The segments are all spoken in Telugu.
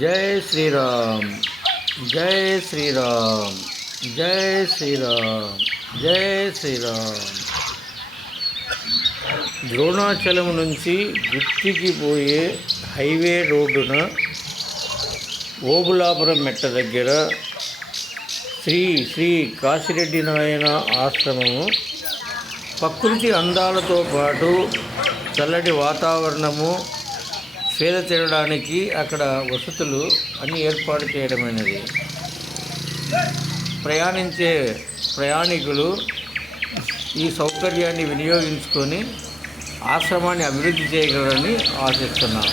జై శ్రీరామ్ జై శ్రీరామ్ జై శ్రీరామ్ జై శ్రీరామ్. ద్రోణాచలం నుంచి గుత్తికి పోయే హైవే రోడ్డున ఓబులాపురం మెట్ట దగ్గర శ్రీ శ్రీ కాశిరెడ్డి నాయన ఆశ్రమము ప్రకృతి అందాలతో పాటు చల్లటి వాతావరణము సేద తిరగడానికి అక్కడ వసతులు అన్ని ఏర్పాటు చేయడమైనది. ప్రయాణించే ప్రయాణికులు ఈ సౌకర్యాన్ని వినియోగించుకొని ఆశ్రమాన్ని అభివృద్ధి చేయగలరని ఆశిస్తున్నాను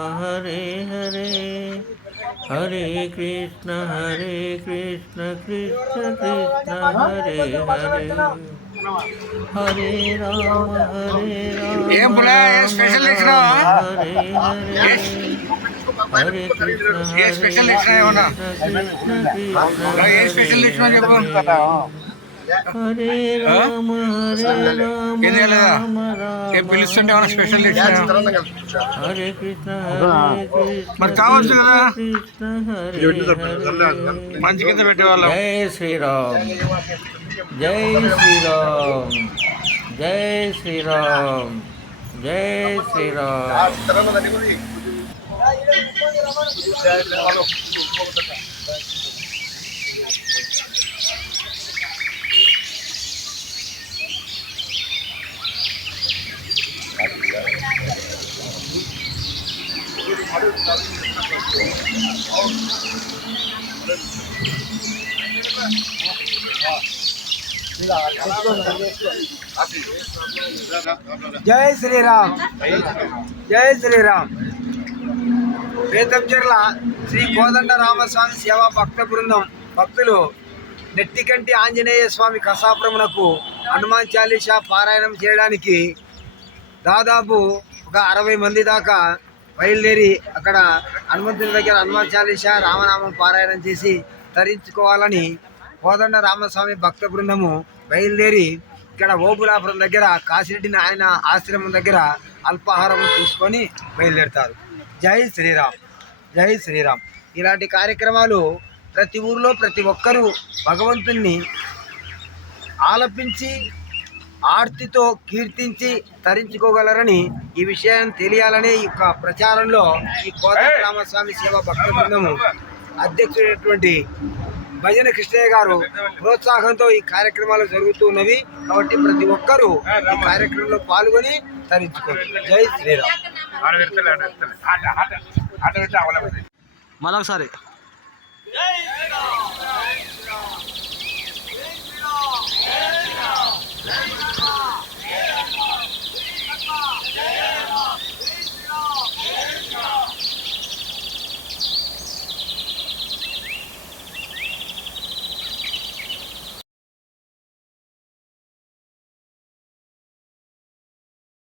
हरे कृष्ण हरे कृष्ण कृष्ण कृष्ण हरे हरे। हरे राम हरे राम स्पेशल लिख रहा हरे। हरे कृष्ण ये कृष्ण कृष्ण ఏం పిలుస్తుంటే ఏమన్నా స్పెషల్ మరి కావచ్చు కదా? మంచి కింద పెట్టేవాళ్ళం. జై శ్రీరామ్. జై శ్రీరామ్. జై శ్రీరామ్. జై శ్రీరామ్. జై శ్రీరామ్. జై శ్రీరామ్. వేతంచెర్ల శ్రీ కోదండ రామస్వామి సేవా భక్త బృందం భక్తులు నెట్టికంటి ఆంజనేయ స్వామి కసాపురమునకు హనుమాన్ చాలీసా పారాయణం చేయడానికి దాదాపు ఒక అరవై మంది దాకా బయలుదేరి అక్కడ హనుమంతుని దగ్గర హనుమాన్ చాలీస రామనామం పారాయణం చేసి తరించుకోవాలని కోదండ రామస్వామి భక్త బృందము బయలుదేరి ఇక్కడ ఓబులాపురం దగ్గర కాశిరెడ్డి ఆయన ఆశ్రమం దగ్గర అల్పాహారం తీసుకొని బయలుదేరుతారు. జై శ్రీరామ్ జై శ్రీరామ్. ఇలాంటి కార్యక్రమాలు ప్రతి ఊర్లో ప్రతి ఒక్కరూ భగవంతుణ్ణి ఆలపించి ఆర్తితో కీర్తించి తరించుకోగలరని ఈ విషయం తెలియాలనే ఈ యొక్క ప్రచారంలో ఈ కోదండ రామస్వామి సేవా భక్త బృందము అధ్యక్షుడైనటువంటి భజన కృష్ణయ్య గారు ప్రోత్సాహంతో ఈ కార్యక్రమాలు జరుగుతూ ఉన్నవి. కాబట్టి ప్రతి ఒక్కరూ ఈ కార్యక్రమంలో పాల్గొని తరించుకోండి. జై శ్రీరామ్. మరొకసారి